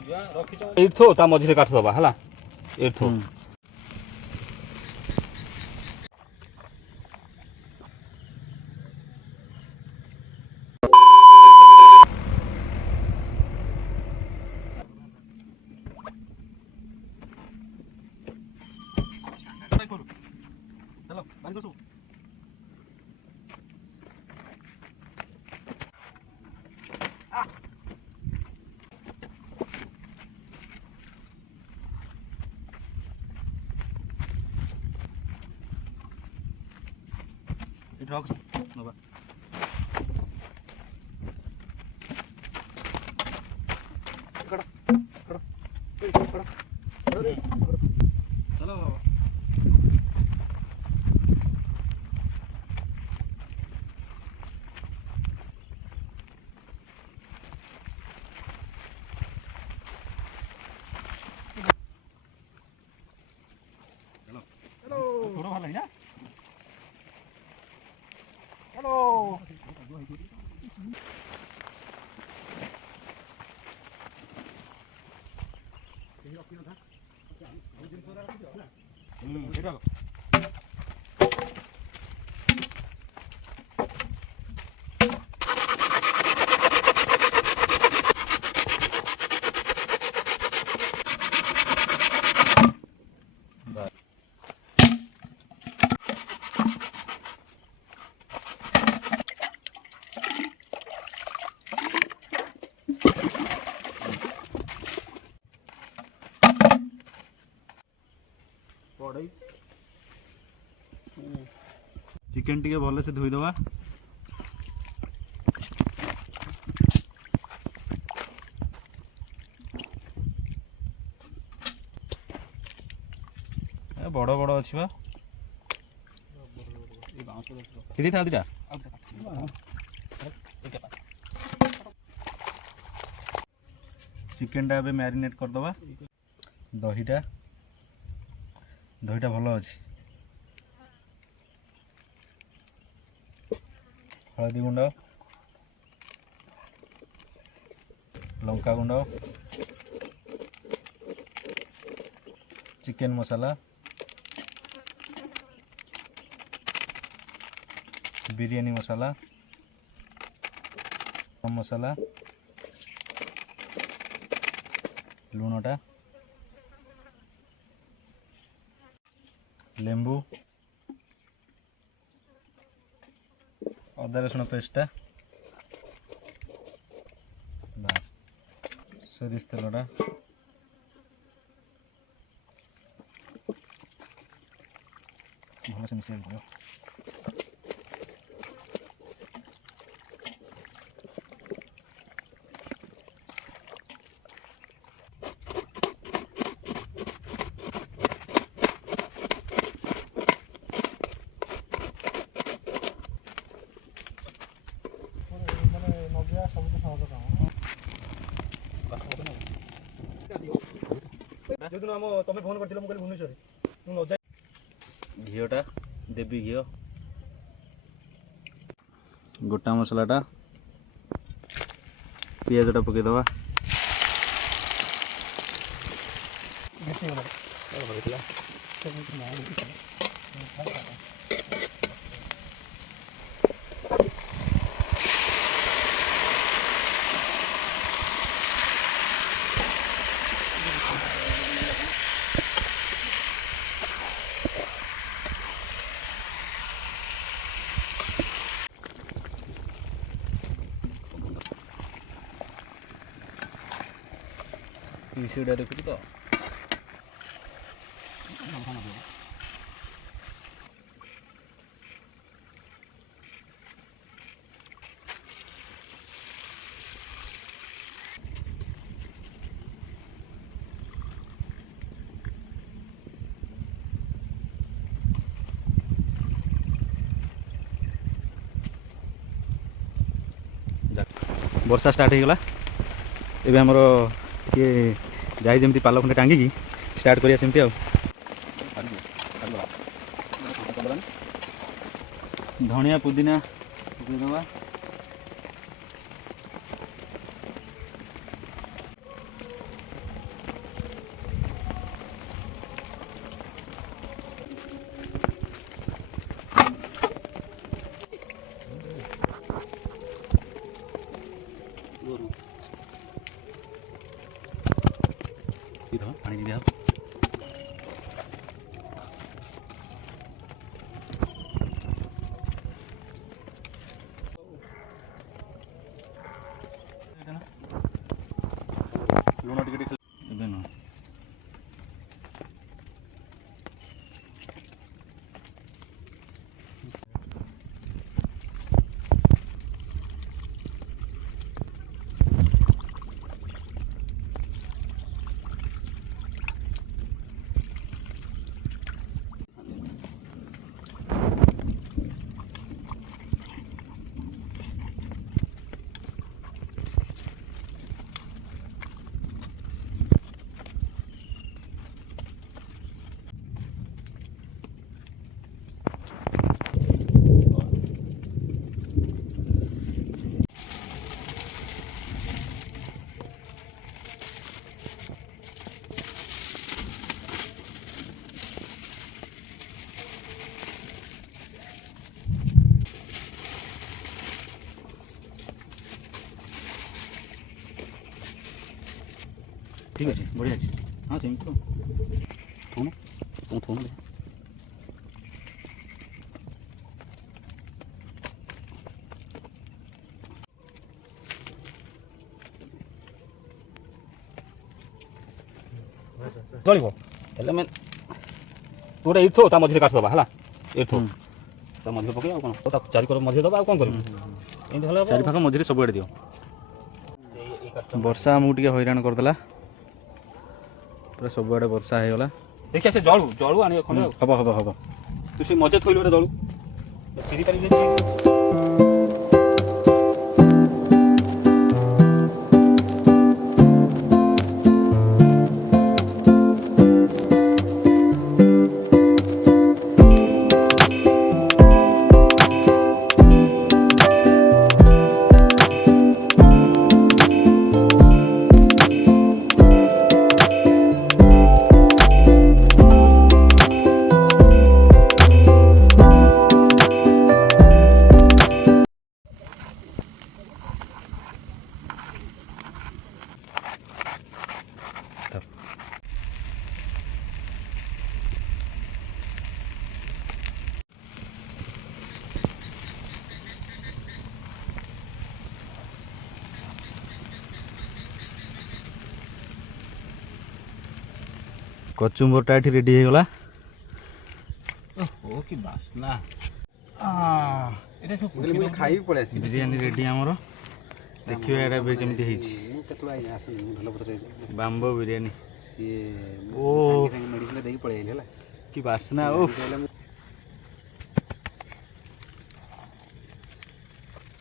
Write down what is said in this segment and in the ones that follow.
ଏଇଠୁ ତା ମଝିରେ କାଠ ଦବା ହେଲା ଏଇଠୁ चिकेन टी भल से धोईदवा बड़ बड़ अच्छी था दीटा चिकेन टा मैरिनेट करदवा दहीटा भल अच्छी हलदी गुंड लंका गुंड चिकेन मसाला बिरयानी मसाला मसाला लुणटा लेंबू अदा रसुण पेस्टा बस सोरिष तेलटा भल से मिसाई दियो घीटा देवी घी गोटा मसलाटा पियाजटा पकईदवा पीसीटा देखुच तो वर्षा स्टार्ट हो गला एबे हमर ये जाई जमती पाल खंडे टांगी स्टार्ट करिया सेमती धनिया पुदीना देवा ठीक अच्छे बढ़िया अच्छे हाँ सेमती तो थोड़ा तुम थोड़ा चलो हेल्ले मैं तू गोटे एठो मझे काटदबा है एठो मझे पकड़ कौन चार मझे दबा कौन कर चारि फाक मझे सबुआड़े दियो वर्षा आमको टे हैरान करदेला पूरा सबुआड़े वर्षा होगला देखिए से जलू जलू आने खंडे हम हम हम तू से मजे थोड़ी जलू फिरी पारि कचुम्बरटा ये रेडी होगला ओ कि बासना खाई पड़े बिरियानी रेडी आमर देखिए यार केमती बाम्बो बिरियानी ओ मेडिसिन देकी पड़े कि बासना ओ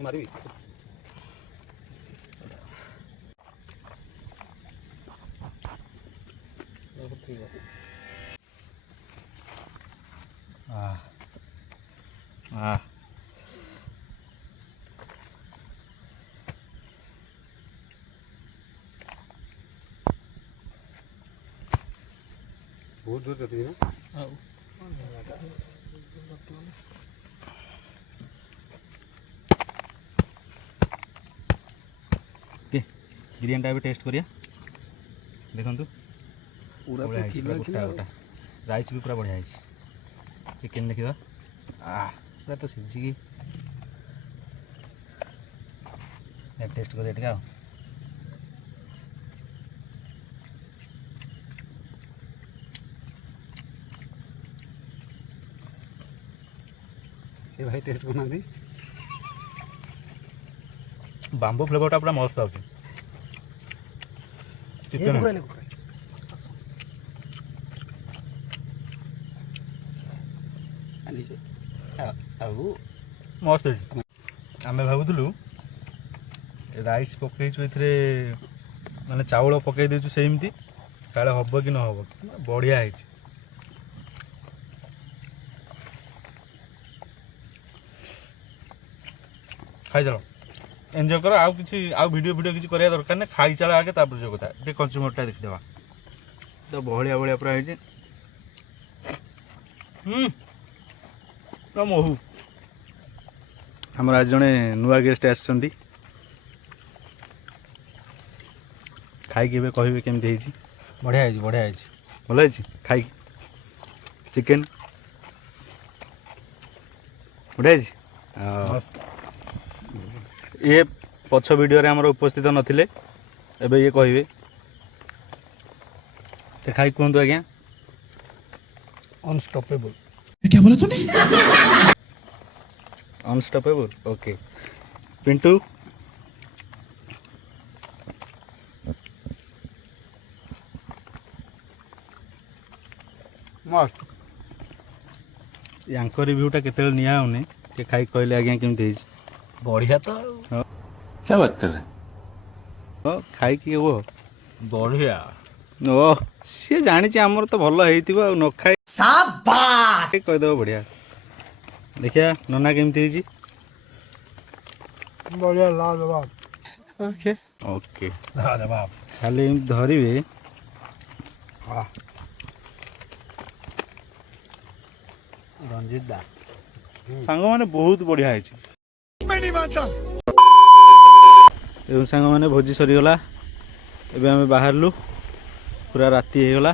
मारबी बहुत जोर करती है ना बिरियानी भी टेस्ट करिया देखु पूरा गोटा राइस भी पूरा बढ़िया चिकेन देखिए पूरा तो सीझिकी टेस्ट करिया टिके से भाई टेस्ट बना दी बाम्बू फ्लेवरटा पूरा मस्त आउट चिकेन मस्त आम भावुलु राइस पकईचु माने चाउल पकई देचु सेमती काले हम कि न हम बढ़िया है खाई चलो एंजॉय करो आउ किसी आउ वीडियो वीडियो किसी करिया दरकार ना खाई चला आगे तापर जो कथा टे कंज्यूमरटा देखिदेवा तो बहलिया बहलिया पूरा है तो महू आमर आज जड़े नुआ गेस्ट आसछंती खाई के कहे केमती बढ़िया है बढ़िया है भल है खाई चिकेन बढ़िया है ये पछ वीडियो रे हमर उपस्थित नथिले एबे ये कहिबे ते खाई कहतु आज्ञा अनस्टॉपेबल क्या बोला तूने अनस्टॉपेबल ओके पिंटू मस्त यांको रिव्यूटा केते निया होने के खाई कहले आज्ञा केमती बढ़िया तो क्या बात कर रहे हैं हो खाई कि वो बढ़िया ओ सी जानी आमर तो भल हो न खाई शाबाश कहीदेव बढ़िया देखिया नना केमती बढ़िया लाजवाब ओके ओके लाजवाब खाली धरवे रंजित दा सांग मैंने बहुत बढ़िया है मैं नहीं मानता सांग मैंने भोजी सरीगला एवं आम बाहरलु पूरा राति होगला